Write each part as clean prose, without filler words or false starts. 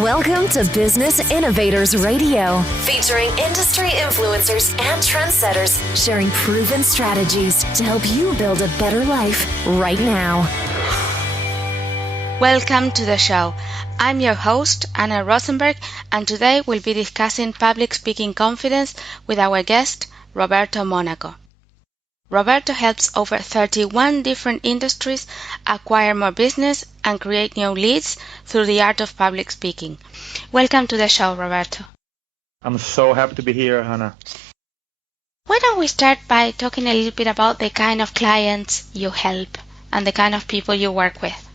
Welcome to Business Innovators Radio, featuring industry influencers and trendsetters sharing proven strategies to help you build a better life right now. Welcome to the show. I'm your host, Anna Rosenberg, and today we'll be discussing public speaking confidence with our guest, Roberto Monaco. Roberto helps over 31 different industries acquire more business and create new leads through the art of public speaking. Welcome to the show, Roberto. I'm so happy to be here, Hannah. Why don't we start by talking a little bit about the kind of clients you help and the kind of people you work with?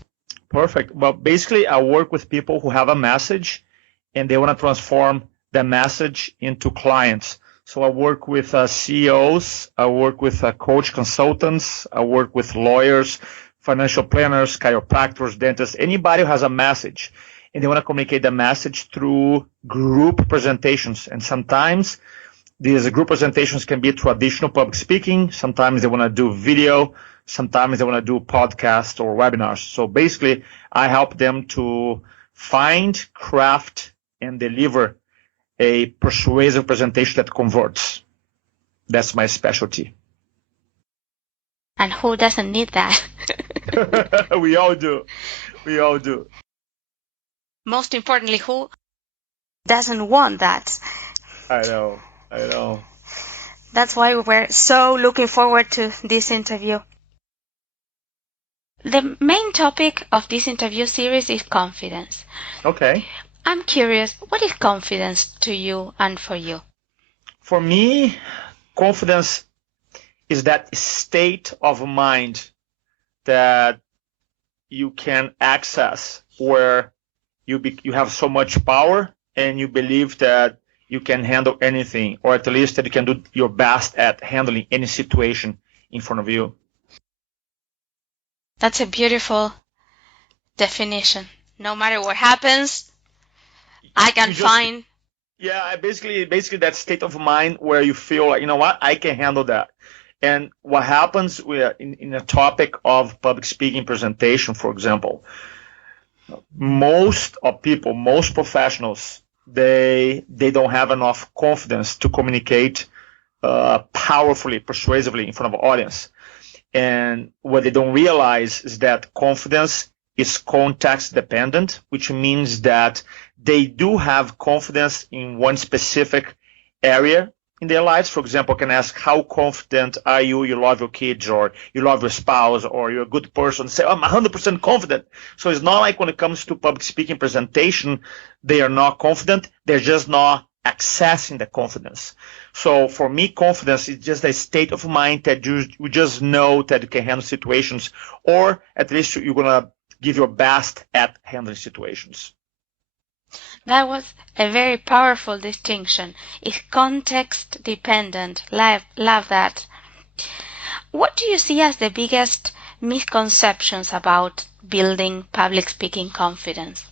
Perfect. Well, basically, I work with people who have a message and they want to transform the message into clients. So I work with CEOs, I work with coach consultants, I work with lawyers, financial planners, chiropractors, dentists, anybody who has a message and they want to communicate the message through group presentations. And sometimes these group presentations can be traditional public speaking. Sometimes they want to do video. Sometimes they want to do podcasts or webinars. So basically, I help them to find, craft, and deliver a persuasive presentation that converts. That's my specialty. And who doesn't need that? We all do. We all do. Most importantly, who doesn't want that? I know. That's why we're so looking forward to this interview. The main topic of this interview series is confidence. Okay. I'm curious, what is confidence to you and for you? For me, confidence is that state of mind that you can access where you have so much power and you believe that you can handle anything, or at least that you can do your best at handling any situation in front of you. That's a beautiful definition. No matter what happens, I can find. Yeah, basically that state of mind where you feel like, you know what, I can handle that. And what happens in a topic of public speaking presentation, for example, most professionals, they don't have enough confidence to communicate powerfully, persuasively in front of an audience. And what they don't realize is that confidence is context dependent, which means that they do have confidence in one specific area in their lives. For example, I can ask, how confident are you? You love your kids, or you love your spouse, or you're a good person. Say, I'm 100% confident. So it's not like when it comes to public speaking presentation, they are not confident. They're just not accessing the confidence. So for me, confidence is just a state of mind that you just know that you can handle situations, or at least you're going to give your best at handling situations. That was a very powerful distinction. It's context dependent. Love that. What do you see as the biggest misconceptions about building public speaking confidence?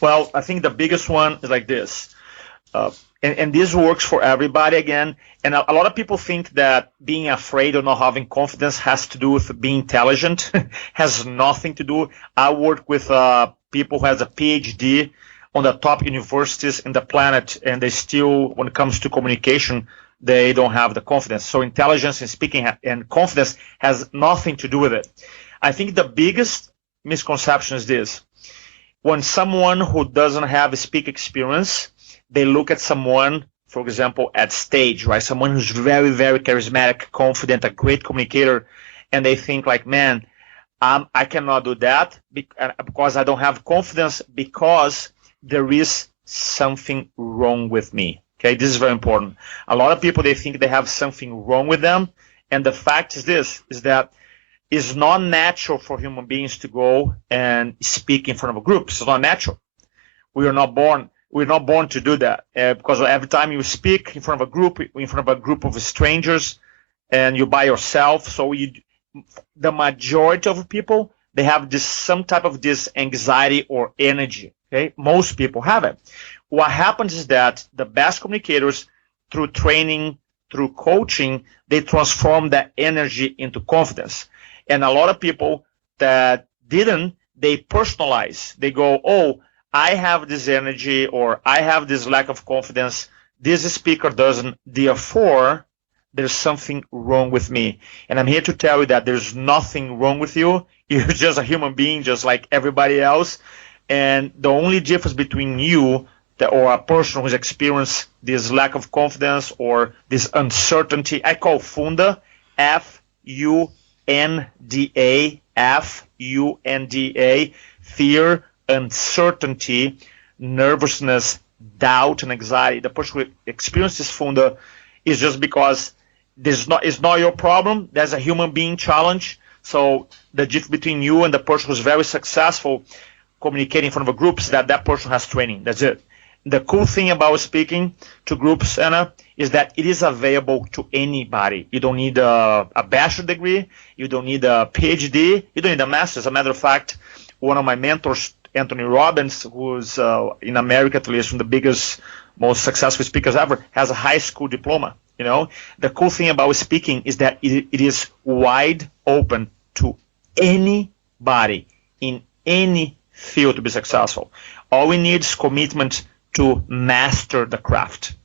Well, I think the biggest one is like this. And this works for everybody again. And a lot of people think that being afraid or not having confidence has to do with being intelligent. Has nothing to do. I work with people who has a PhD on the top universities in the planet, and they still, when it comes to communication, they don't have the confidence. So intelligence in speaking and confidence has nothing to do with it. I think the biggest misconception is this. When someone who doesn't have a speak experience, they look at someone, for example, at stage, right? Someone who's very, very charismatic, confident, a great communicator, and they think like, man, I cannot do that because I don't have confidence, because there is something wrong with me. Okay, this is very important. A lot of people, they think they have something wrong with them, and the fact is that it's not natural for human beings to go and speak in front of a group. It's not natural. We're not born to do that, because every time you speak in front of a group of strangers, and you're by yourself, so the majority of people, they have some type of this anxiety or energy. Okay, most people have it. What happens is that the best communicators, through training, through coaching, they transform that energy into confidence. And a lot of people that didn't, they personalize. They go, oh, I have this energy or I have this lack of confidence, this speaker doesn't, therefore there's something wrong with me. And I'm here to tell you that there's nothing wrong with you. You're just a human being, just like everybody else. And the only difference between you or a person who's experienced this lack of confidence or this uncertainty, I call Funda, F-U-N-D-A, F-U-N-D-A, fear, uncertainty, nervousness, doubt, and anxiety. The person who experiences Funda is just because it's not your problem. There's a human being challenge. So the difference between you and the person who's very successful communicating in front of a group is that person has training. That's it. The cool thing about speaking to groups, Anna, is that it is available to anybody. You don't need a bachelor degree. You don't need a PhD. You don't need a master's. As a matter of fact, one of my mentors, Anthony Robbins, who's in America, at least one of the biggest, most successful speakers ever, has a high school diploma. You know, the cool thing about speaking is that it is wide open to anybody in any field to be successful. All we need is commitment to master the craft.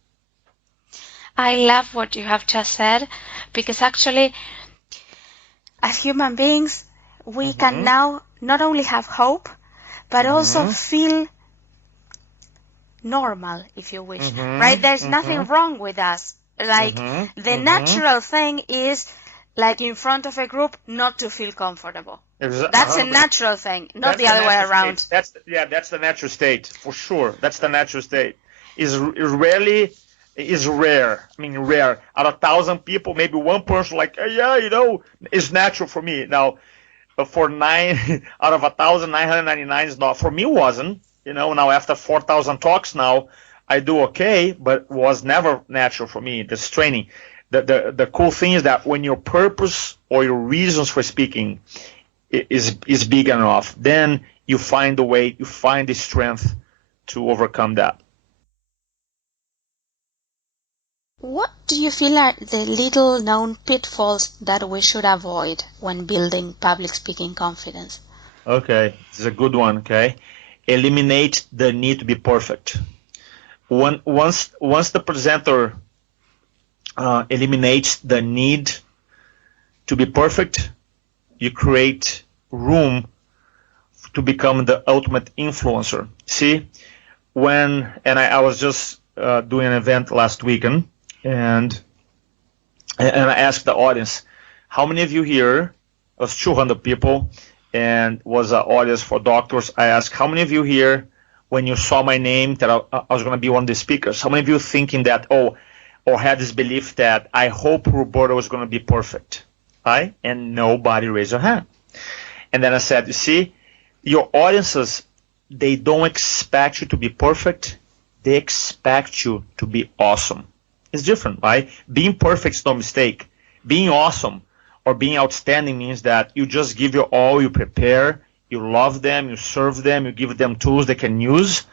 I love what you have just said, because actually, as human beings, we can now not only have hope, but also feel normal, if you wish, right? There's nothing wrong with us. Like, the natural thing is, like in front of a group, not to feel comfortable. That's a natural thing, not the other way around. That's the natural state, for sure. That's the natural state. Is rare. I mean, rare. Out of 1,000 people, maybe one person like, is natural for me. Now, for 9 out of 1,999 is not. For me, it wasn't. Now after 4,000 talks now, I do okay, but was never natural for me, this training. The cool thing is that when your purpose or your reasons for speaking is big enough, then you find the way, you find the strength to overcome that. What do you feel are the little known pitfalls that we should avoid when building public speaking confidence? Okay, this is a good one, okay? Eliminate the need to be perfect. Once the presenter eliminates the need to be perfect, you create room to become the ultimate influencer. See, I was just doing an event last weekend, and I asked the audience, how many of you here, it was 200 people, and was an audience for doctors. I asked, how many of you here, when you saw my name, that I was going to be one of the speakers, how many of you thinking that, or had this belief that I hope Roberto was going to be perfect? Right? And nobody raised their hand. And then I said, you see, your audiences, they don't expect you to be perfect. They expect you to be awesome. It's different, right? Being perfect is no mistake. Being awesome or being outstanding means that you just give your all, you prepare, you love them, you serve them, you give them tools they can use,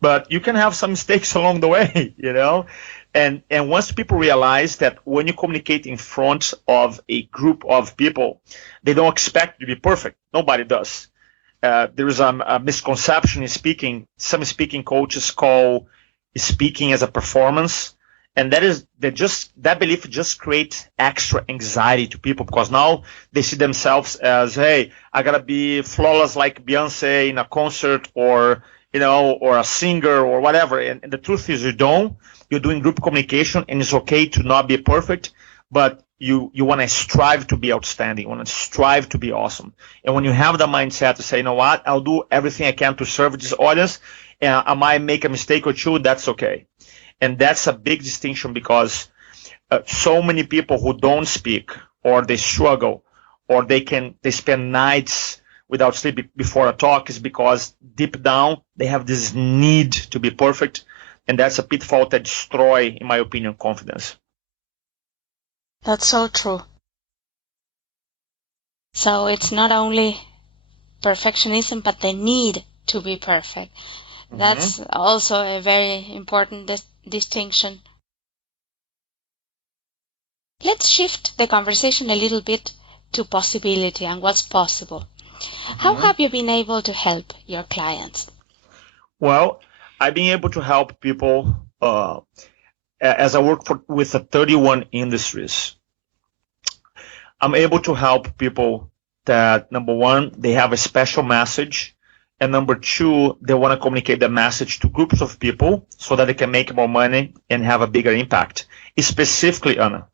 but you can have some mistakes along the way, And once people realize that when you communicate in front of a group of people, they don't expect you to be perfect. Nobody does. There is a misconception in speaking. Some speaking coaches call speaking as a performance. And that belief just creates extra anxiety to people, because now they see themselves as, hey, I gotta be flawless like Beyonce in a concert, or a singer or whatever. And the truth is, you don't. You're doing group communication, and it's okay to not be perfect, but you want to strive to be outstanding. You want to strive to be awesome. And when you have the mindset to say, you know what, I'll do everything I can to serve this audience, and I might make a mistake or two, that's okay. And that's a big distinction, because so many people who don't speak, or they struggle, or they spend nights without sleep before a talk, is because deep down they have this need to be perfect. And that's a pitfall that destroys, in my opinion, confidence. That's so true. So it's not only perfectionism, but the need to be perfect. That's also a very important distinction. Let's shift the conversation a little bit to possibility and what's possible. How have you been able to help your clients? Well, I've been able to help people as I work with 31 industries. I'm able to help people that, number one, they have a special message, and number two, they want to communicate the message to groups of people so that they can make more money and have a bigger impact. Specifically, Anna,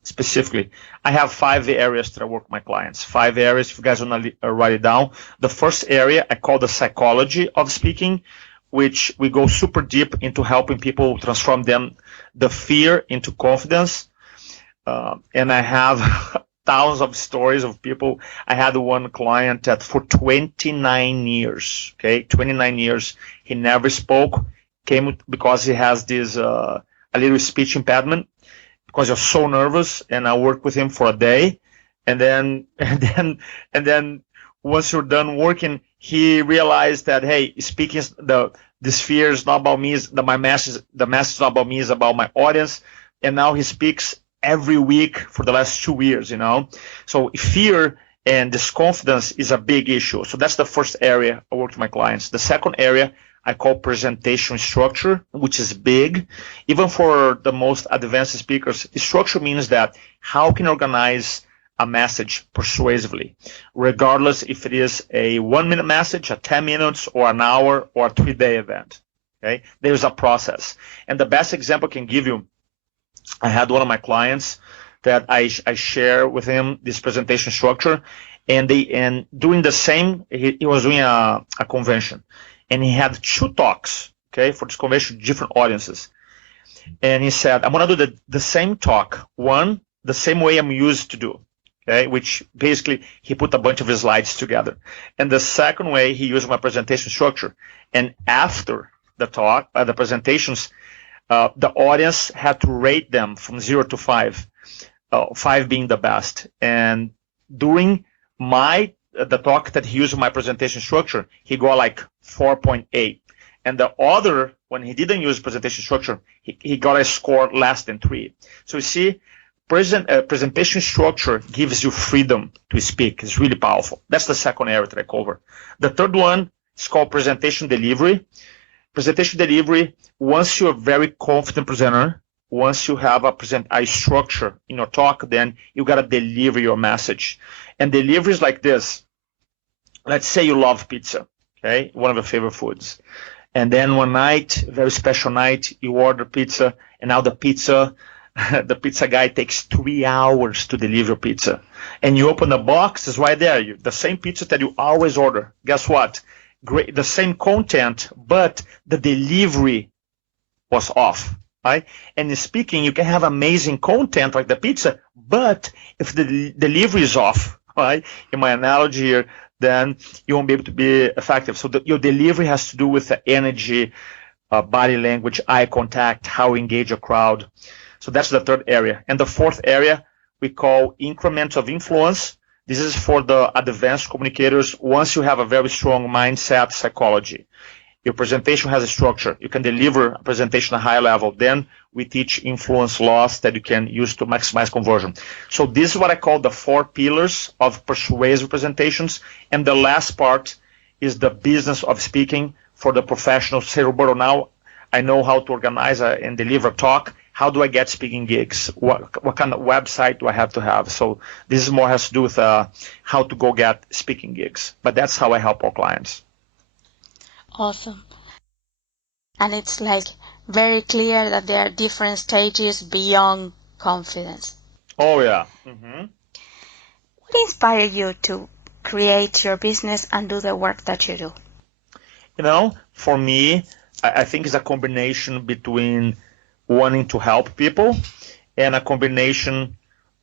I have 5 areas that I work with my clients. 5 areas, if you guys want to write it down. The first area I call the psychology of speaking, which we go super deep into helping people transform the fear into confidence. And I have thousands of stories of people. I had one client that for 29 years, 29 years, he never spoke, came because he has this a little speech impediment because you're so nervous. And I worked with him for a day, and then once you're done working, he realized that, hey, speaking this fear is not about me. The message is not about me. It's about my audience. And now he speaks every week for the last 2 years. So fear and this confidence is a big issue. So that's the first area I work with my clients. The second area I call presentation structure, which is big. Even for the most advanced speakers, structure means that how can you organize a message persuasively, regardless if it is a 1-minute message, a 10 minutes, or an hour, or a 3-day event. Okay, there's a process. And the best example I can give you, I had one of my clients that I share with him this presentation structure, and doing the same, he was doing a convention, and he had 2 talks, for this convention, different audiences. And he said, I'm going to do the same talk, one, the same way I'm used to do, which basically he put a bunch of his slides together. And the second way, he used my presentation structure. And after the talk, the presentations, the audience had to rate them from 0 to 5, 5 being the best. And during the talk that he used my presentation structure, he got like 4.8. And the other, when he didn't use presentation structure, he got a score less than 3. So you see, presentation structure gives you freedom to speak. It's really powerful. That's the second area that I cover. The third one is called presentation delivery. Presentation delivery, once you're a very confident presenter, once you have a structure in your talk, then you got to deliver your message. And delivery is like this. Let's say you love pizza, one of your favorite foods. And then one night, very special night, you order pizza, and now the pizza guy takes 3 hours to deliver your pizza. And you open the box, it's right there, the same pizza that you always order. Guess what? Great, the same content, but the delivery was off, right? And in speaking, you can have amazing content like the pizza, but if the delivery is off, right? In my analogy here, then you won't be able to be effective. So your delivery has to do with the energy, body language, eye contact, how you engage a crowd. So that's the third area. And the fourth area we call increments of influence. This is for the advanced communicators. Once you have a very strong mindset psychology, your presentation has a structure. You can deliver a presentation at a high level. Then we teach influence laws that you can use to maximize conversion. So this is what I call the 4 pillars of persuasive presentations. And the last part is the business of speaking for the professionals. Say, Roberto, now I know how to organize and deliver a talk. How do I get speaking gigs? What kind of website do I have to have? So this is more has to do with how to go get speaking gigs. But that's how I help our clients. Awesome. And it's like very clear that there are different stages beyond confidence. Oh, yeah. Mm-hmm. What inspired you to create your business and do the work that you do? For me, I think it's a combination between wanting to help people and a combination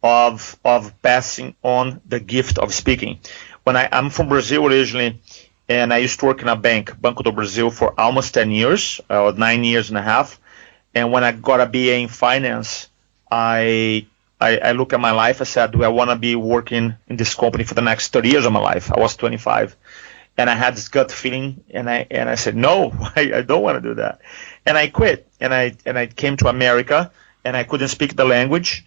of passing on the gift of speaking. When I'm from Brazil originally, and I used to work in a bank, Banco do Brasil, for almost 10 years, or 9 years and a half. And when I got a BA in finance, I look at my life. I said, do I want to be working in this company for the next 30 years of my life? I was 25. And I had this gut feeling, and I said, no, I don't want to do that. And I quit, and I came to America, and I couldn't speak the language,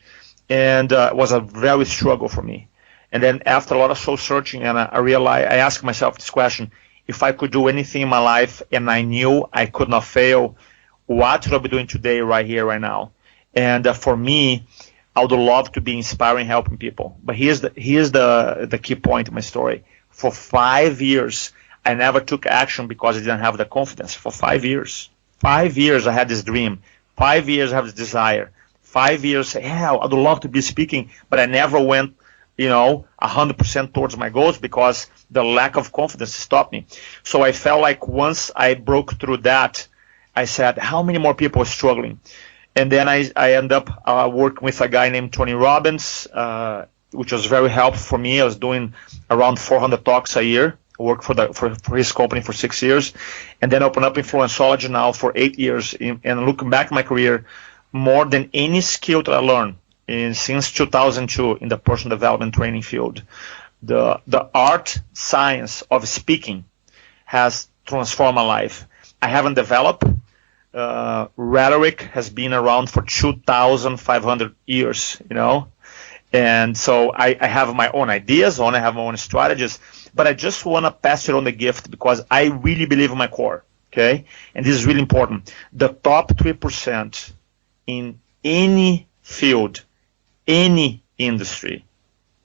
and it was a very struggle for me. And then after a lot of soul searching, and I realized, I asked myself this question: if I could do anything in my life and I knew I could not fail, what would I be doing today, right here, right now? And for me, I would love to be inspiring, helping people. But here's the key point of my story. For 5 years, I never took action because I didn't have the confidence. For 5 years. 5 years I had this dream. 5 years I have this desire. 5 years, yeah, I'd love to be speaking, but I never went, 100% towards my goals because the lack of confidence stopped me. So I felt like once I broke through that, I said, how many more people are struggling? And then I ended up working with a guy named Tony Robbins, which was very helpful for me. I was doing around 400 talks a year. I worked for his company for 6 years, and then opened up Influencology now for 8 years. And looking back at my career, more than any skill that I learned since 2002 in the personal development training field, the art, science of speaking has transformed my life. I haven't developed. Rhetoric has been around for 2,500 years, and so I have my own ideas, I have my own strategies, but I just want to pass it on the gift because I really believe in my core, okay? And this is really important. The top 3% in any field, any industry,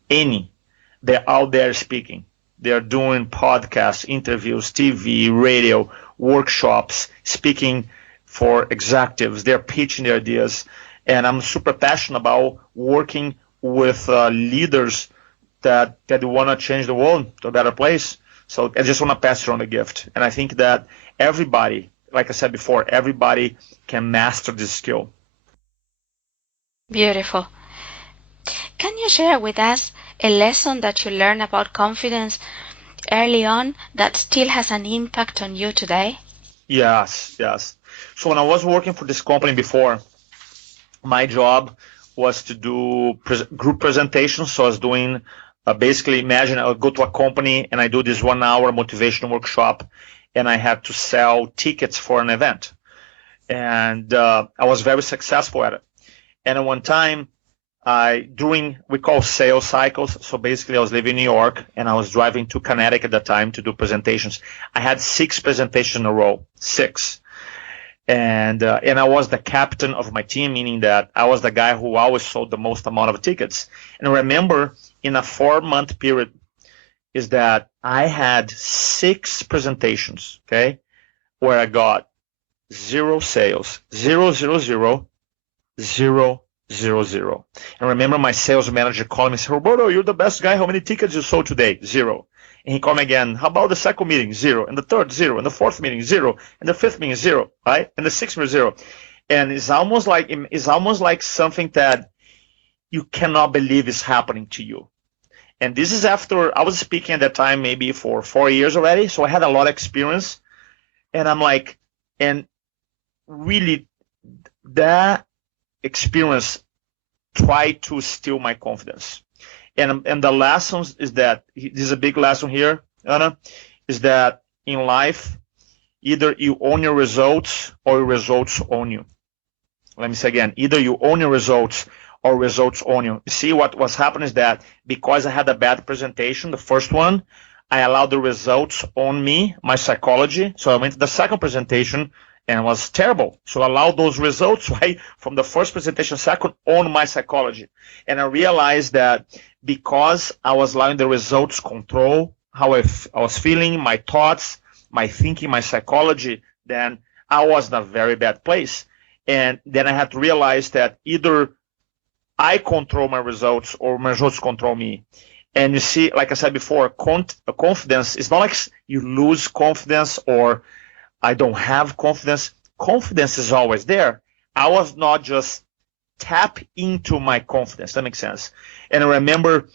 they're out there speaking. They're doing podcasts, interviews, TV, radio, workshops, speaking for executives. They're pitching their ideas. And I'm super passionate about working with leaders that want to change the world to a better place. So I just want to pass it on the gift. And I think that everybody, like I said before, everybody can master this skill. Beautiful. Can you share with us a lesson that you learned about confidence early on that still has an impact on you today? Yes. So when I was working for this company before, my job was to do group presentations. So I was doing basically, imagine I would go to a company and I do this 1 hour motivational workshop, and I had to sell tickets for an event. And I was very successful at it. And at one time, we call sales cycles. So basically, I was living in New York and I was driving to Connecticut at the time to do presentations. I had 6 presentations in a row, 6. And I was the captain of my team, meaning that I was the guy who always sold the most amount of tickets. And I remember in a 4-month period is that I had 6 presentations, okay, where I got 0 sales, 0, 0, 0, 0, 0, 0. And remember my sales manager calling me and said, Roberto, you're the best guy. How many tickets you sold today? 0. And he called me again. How about the second meeting? 0. And the third, 0. And the fourth meeting, 0. And the fifth meeting, 0. Right? And the sixth meeting, 0. And it's almost like something that you cannot believe is happening to you. And this is after I was speaking at that time maybe for 4 years already. So I had a lot of experience. And I'm like, and really that experience tried to steal my confidence. And the lessons is that, this is a big lesson here, Anna, is that in life, either you own your results or your results own you. Let me say again, either you own your results or results own you. See, what was happening is that because I had a bad presentation, the first one, I allowed the results on me, my psychology. So I went to the second presentation and it was terrible. So I allowed those results, right, from the first presentation, second, on my psychology. And I realized that because I was allowing the results control how I was feeling, my thoughts, my thinking, my psychology, then I was in a very bad place. And then I had to realize that either I control my results or my results control me. And you see, like I said before, confidence is not like you lose confidence or I don't have confidence. Confidence is always there. I was not just tap into my confidence. That makes sense. And I remember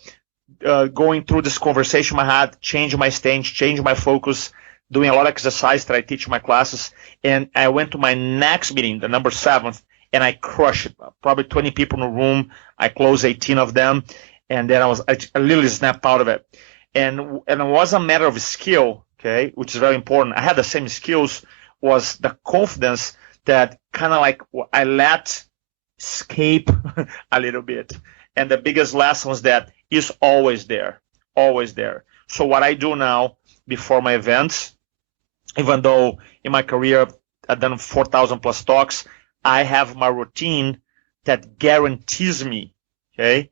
going through this conversation I had, changing my stance, changing my focus, doing a lot of exercise that I teach in my classes. And I went to my next meeting, the number 7th, and I crushed it. Probably 20 people in the room. I closed 18 of them. And then I literally snapped out of it. And it was a matter of skill, okay, which is very important. I had the same skills, was the confidence that kind of like I let escape a little bit. And the biggest lesson was that is always there, always there. So what I do now before my events, even though in my career I've done 4,000 plus talks, I have my routine that guarantees me, okay,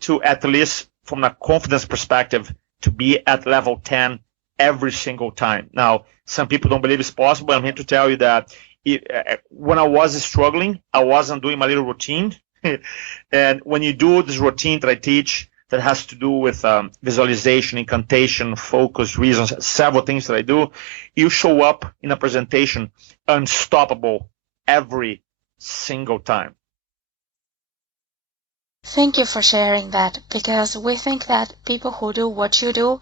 to at least from a confidence perspective, to be at level 10 every single time. Now, some people don't believe it's possible. I'm here to tell you that when I was struggling, I wasn't doing my little routine. And when you do this routine that I teach that has to do with visualization, incantation, focus, reasons, several things that I do, you show up in a presentation unstoppable every single time. Thank you for sharing that, because we think that people who do what you do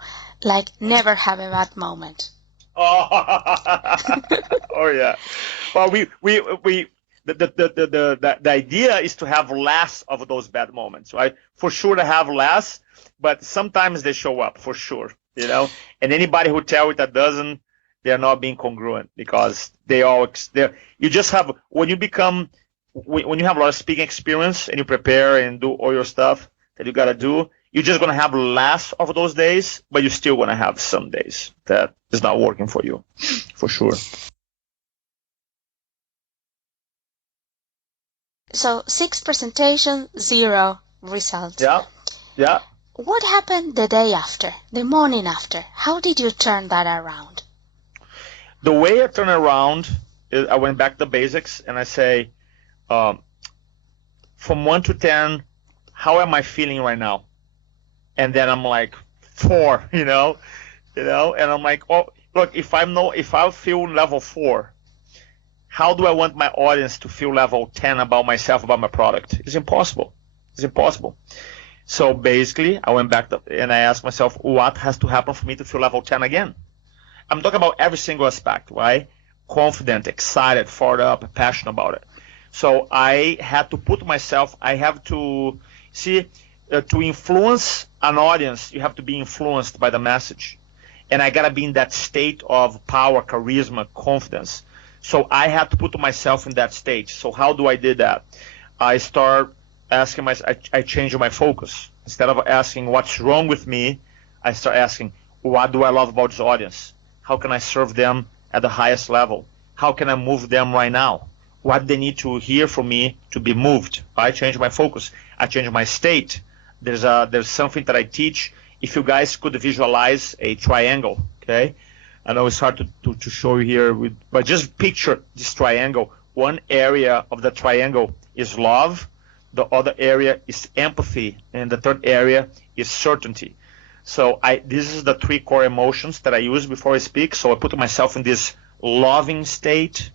never have a bad moment. Oh, oh yeah. Well, the idea is to have less of those bad moments, right? For sure to have less, but sometimes they show up for sure, you know. And anybody who tells you that doesn't, they're not being congruent, because you just have, when you have a lot of speaking experience and you prepare and do all your stuff that you got to do, you're just going to have less of those days, but you're still going to have some days that is not working for you, for sure. So 6 presentations, 0 results. Yeah. What happened the day after, the morning after? How did you turn that around? The way I turn around is I went back to the basics and I say, from 1 to 10, how am I feeling right now? And then I'm like 4, you know, and I'm like, oh, look, if I feel level 4, how do I want my audience to feel level 10 about myself, about my product? It's impossible. So basically, I went back and I asked myself, what has to happen for me to feel level 10 again? I'm talking about every single aspect, right? Confident, excited, fired up, passionate about it. So I had to put myself, to influence an audience, you have to be influenced by the message. And I got to be in that state of power, charisma, confidence. So I had to put myself in that state. So how do I did that? I start asking I changed my focus. Instead of asking what's wrong with me, I start asking, what do I love about this audience? How can I serve them at the highest level? How can I move them right now? What they need to hear from me to be moved? I change my focus. I change my state. There's something that I teach. If you guys could visualize a triangle, okay? I know it's hard to show you here, but just picture this triangle. One area of the triangle is love, the other area is empathy, and the third area is certainty. So this is the 3 core emotions that I use before I speak. So I put myself in this loving state.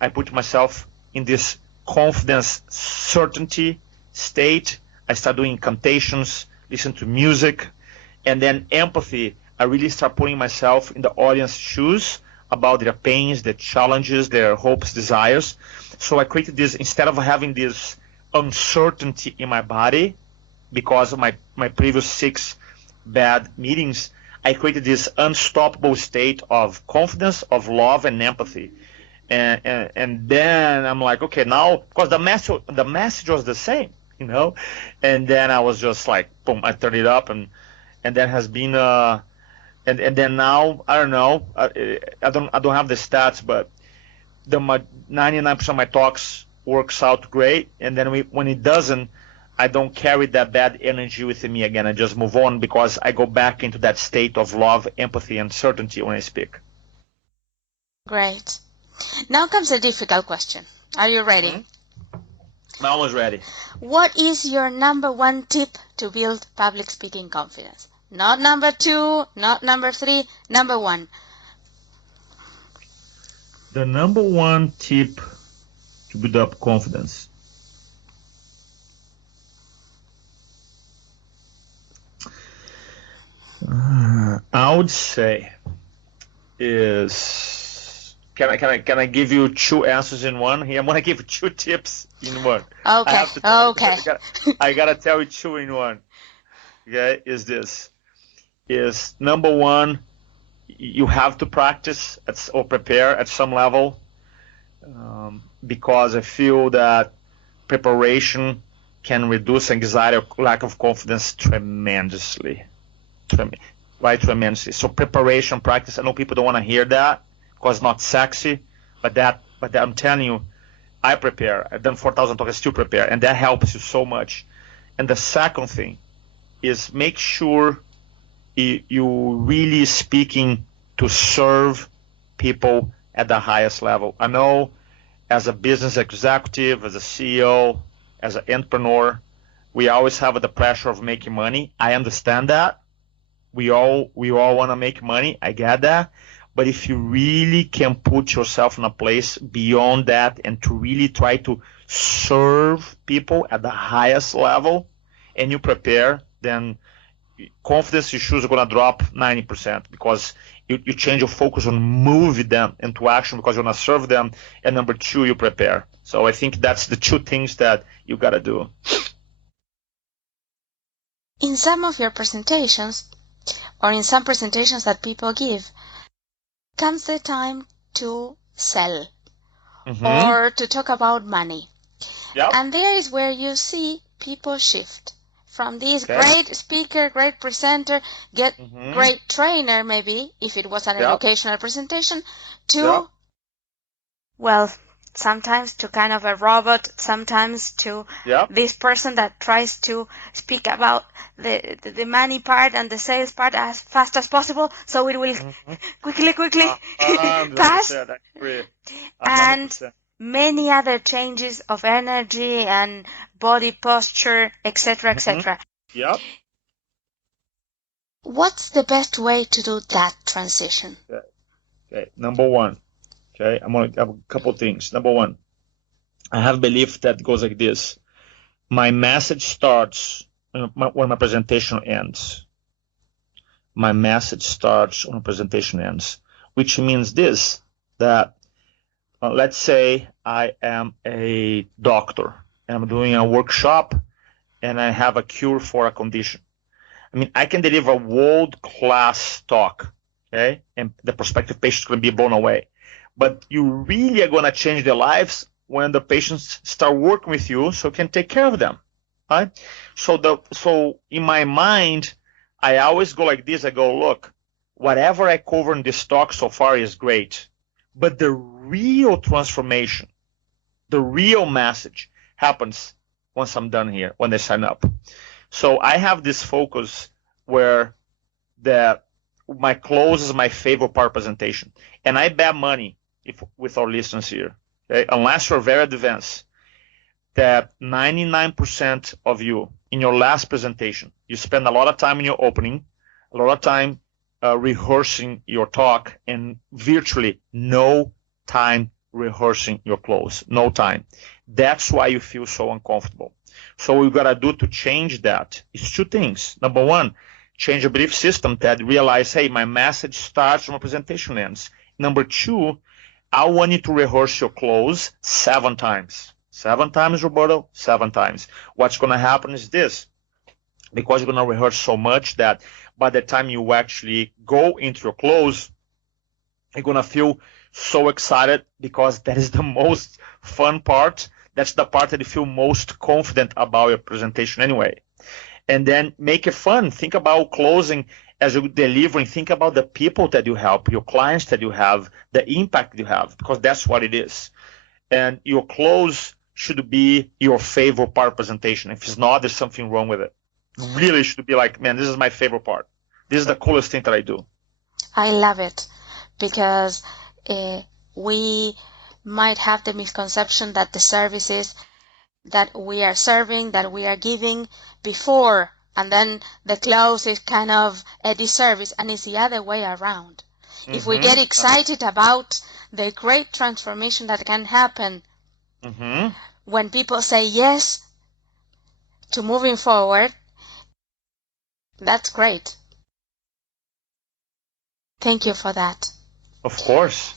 I put myself in this confidence, certainty state. I start doing incantations, listen to music, and then empathy. I really start putting myself in the audience's shoes about their pains, their challenges, their hopes, desires. So I created this, instead of having this uncertainty in my body because of my previous 6 bad meetings, I created this unstoppable state of confidence, of love, and empathy. And then I'm like, okay, now, because the message was the same, you know, and then I was just like, boom, I turned it up, and that has been and then now, I don't know, I don't have the stats, but 99% of my talks works out great, and then when it doesn't, I don't carry that bad energy with me again. I just move on because I go back into that state of love, empathy, and certainty when I speak. Great. Now comes a difficult question. Are you ready? Mm-hmm. I'm always ready. What is your number 1 tip to build public speaking confidence? Not number 2, not number 3, number 1. The number 1 tip to build up confidence. I would say is, can I give you 2 answers in one here? I'm gonna give you 2 tips in one. Okay. I gotta tell you 2 in one. Okay, is number 1, you have to practice or prepare at some level, because I feel that preparation can reduce anxiety or lack of confidence tremendously. Tremendously. So preparation, practice. I know people don't want to hear that, because it's not sexy, but I'm telling you, I prepare. I've done 4,000 talks, I still prepare, and that helps you so much. And the second thing is make sure you really speaking to serve people at the highest level. I know as a business executive, as a CEO, as an entrepreneur, we always have the pressure of making money. I understand that. We all want to make money. I get that. But if you really can put yourself in a place beyond that and to really try to serve people at the highest level and you prepare, then confidence issues are going to drop 90% because you change your focus on moving them into action because you want to serve them. And number two, you prepare. So I think that's the two things that you got to do. In some of your presentations, or in some presentations that people give, comes the time to sell or to talk about money. Yep. And there is where you see people shift from this great speaker, great presenter, great trainer maybe, if it was an educational presentation, to, well, sometimes to kind of a robot, sometimes to this person that tries to speak about the money part and the sales part as fast as possible, so it will quickly pass. I agree. 100%. And many other changes of energy and body posture, etc., etc. Yep. What's the best way to do that transition? Okay. Number one. Okay, I'm going to have a couple of things. Number one, I have a belief that goes like this. My message starts when my presentation ends. My message starts when the presentation ends, which means this, that let's say I am a doctor and I'm doing a workshop and I have a cure for a condition. I mean, I can deliver a world-class talk, okay, and the prospective patient is going to be blown away. But you really are going to change their lives when the patients start working with you so you can take care of them, right? So in my mind, I always go like this. I go, look, whatever I cover in this talk so far is great, but the real transformation, the real message happens once I'm done here, when they sign up. So I have this focus where my close is my favorite part of presentation. And I bet money with our listeners here, okay, unless you're very advanced, that 99% of you in your last presentation, you spend a lot of time in your opening, a lot of time rehearsing your talk, and virtually no time rehearsing your close, no time. That's why you feel so uncomfortable. So what we got to do to change that is two things. Number one, change your belief system that realize, hey, my message starts when my presentation ends. Number two, I want you to rehearse your close 7 times. 7 times, Roberto, 7 times. What's going to happen is this, because you're going to rehearse so much that by the time you actually go into your close, you're going to feel so excited because that is the most fun part. That's the part that you feel most confident about your presentation anyway. And then make it fun. Think about closing as you're delivering. Think about the people that you help, your clients that you have, the impact you have, because that's what it is. And your close should be your favorite part of presentation. If it's not, there's something wrong with it. Really should be like, man, this is my favorite part. This is the coolest thing that I do. I love it because we might have the misconception that the services that we are serving, that we are giving before, and then the close is kind of a disservice, and it's the other way around. If we get excited about the great transformation that can happen when people say yes to moving forward, that's great. Thank you for that. Of course.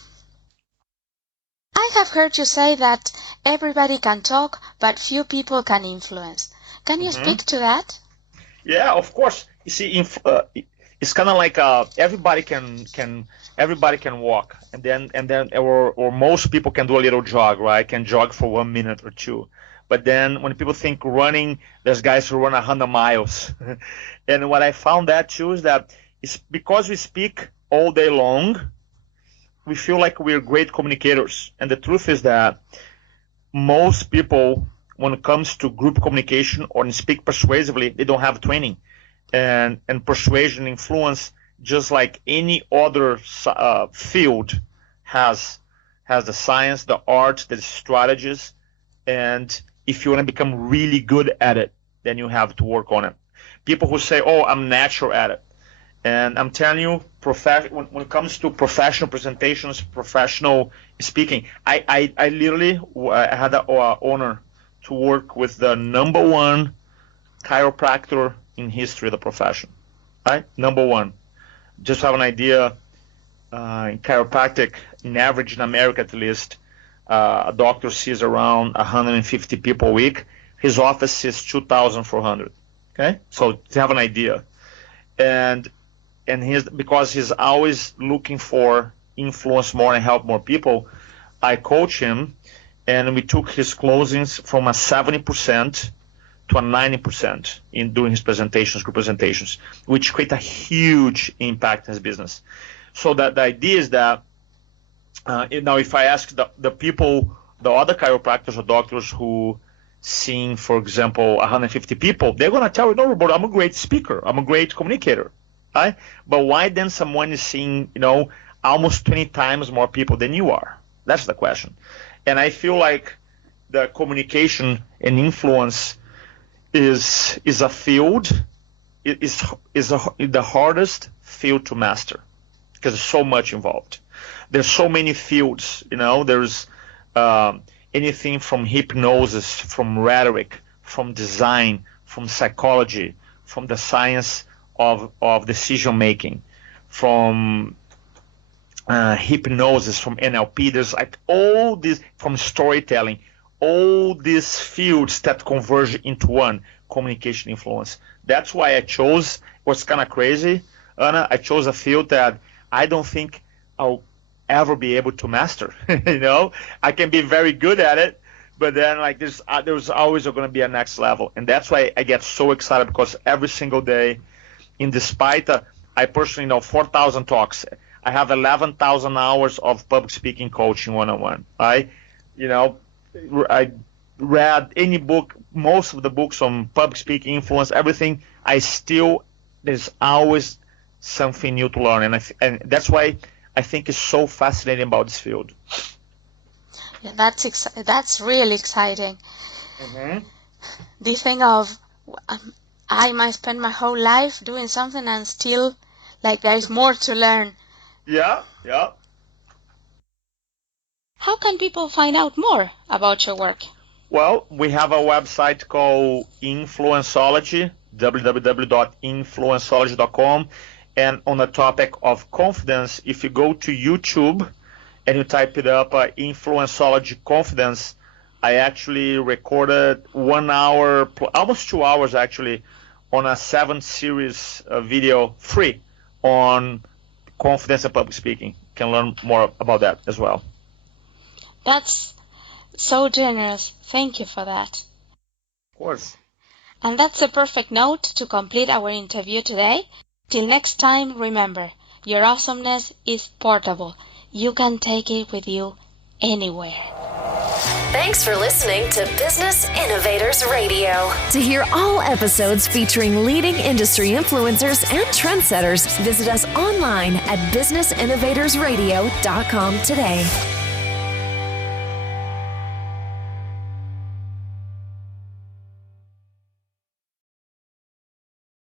I have heard you say that everybody can talk, but few people can influence. Can you speak to that? Yeah, of course. You see, it's kind of like everybody can walk, and then or most people can do a little jog, right? Can jog for 1 minute or 2. But then when people think running, there's guys who run 100 miles. And what I found that too is that it's because we speak all day long, we feel like we're great communicators. And the truth is that most people, when it comes to group communication or speak persuasively, they don't have training. And persuasion influence, just like any other field, has the science, the art, the strategies. And if you want to become really good at it, then you have to work on it. People who say, oh, I'm natural at it. And I'm telling you, when it comes to professional presentations, professional speaking, I literally had the honor to work with the #1 chiropractor in history of the profession, right? #1. Just to have an idea, in chiropractic, in average in America at least, a doctor sees around 150 people a week. His office sees 2,400. Okay, so to have an idea, and because he's always looking for influence more and help more people, I coach him, and we took his closings from a 70% to a 90% in doing his presentations, group presentations, which create a huge impact in his business. So that the idea is that now if I ask the people, the other chiropractors or doctors who seeing, for example, 150 people, they're going to tell you, no, Roberto, I'm a great speaker, I'm a great communicator, right? But why then someone is seeing, almost 20 times more people than you are? That's the question. And I feel like the communication and influence is a field, is the hardest field to master because there's so much involved. There's so many fields, there's anything from hypnosis, from rhetoric, from design, from psychology, from the science of decision making, from hypnosis, from NLP. There's like all this, from storytelling, all these fields that converge into one: communication influence. That's why I chose, what's kind of crazy, Anna, I chose a field that I don't think I'll ever be able to master. I can be very good at it, but then like there's always going to be a next level. And that's why I get so excited, because every single day, despite I personally know 4,000 talks, I have 11,000 hours of public speaking coaching one-on-one. I read any book, most of the books on public speaking, influence, everything. There's always something new to learn, and that's why I think it's so fascinating about this field. Yeah, that's really exciting. Mm-hmm. The thing of I might spend my whole life doing something and still like there is more to learn. Yeah. How can people find out more about your work? Well, we have a website called Influenceology, www.influenceology.com. And on the topic of confidence, if you go to YouTube and you type it up, Influenceology Confidence, I actually recorded 1 hour, almost 2 hours actually, on a 7-series video free on confidence and public speaking. You can learn more about that as well. That's so generous. Thank you for that. Of course. And that's a perfect note to complete our interview today. Till next time, remember, your awesomeness is portable. You can take it with you anywhere. Thanks for listening to Business Innovators Radio. To hear all episodes featuring leading industry influencers and trendsetters, visit us online at businessinnovatorsradio.com today.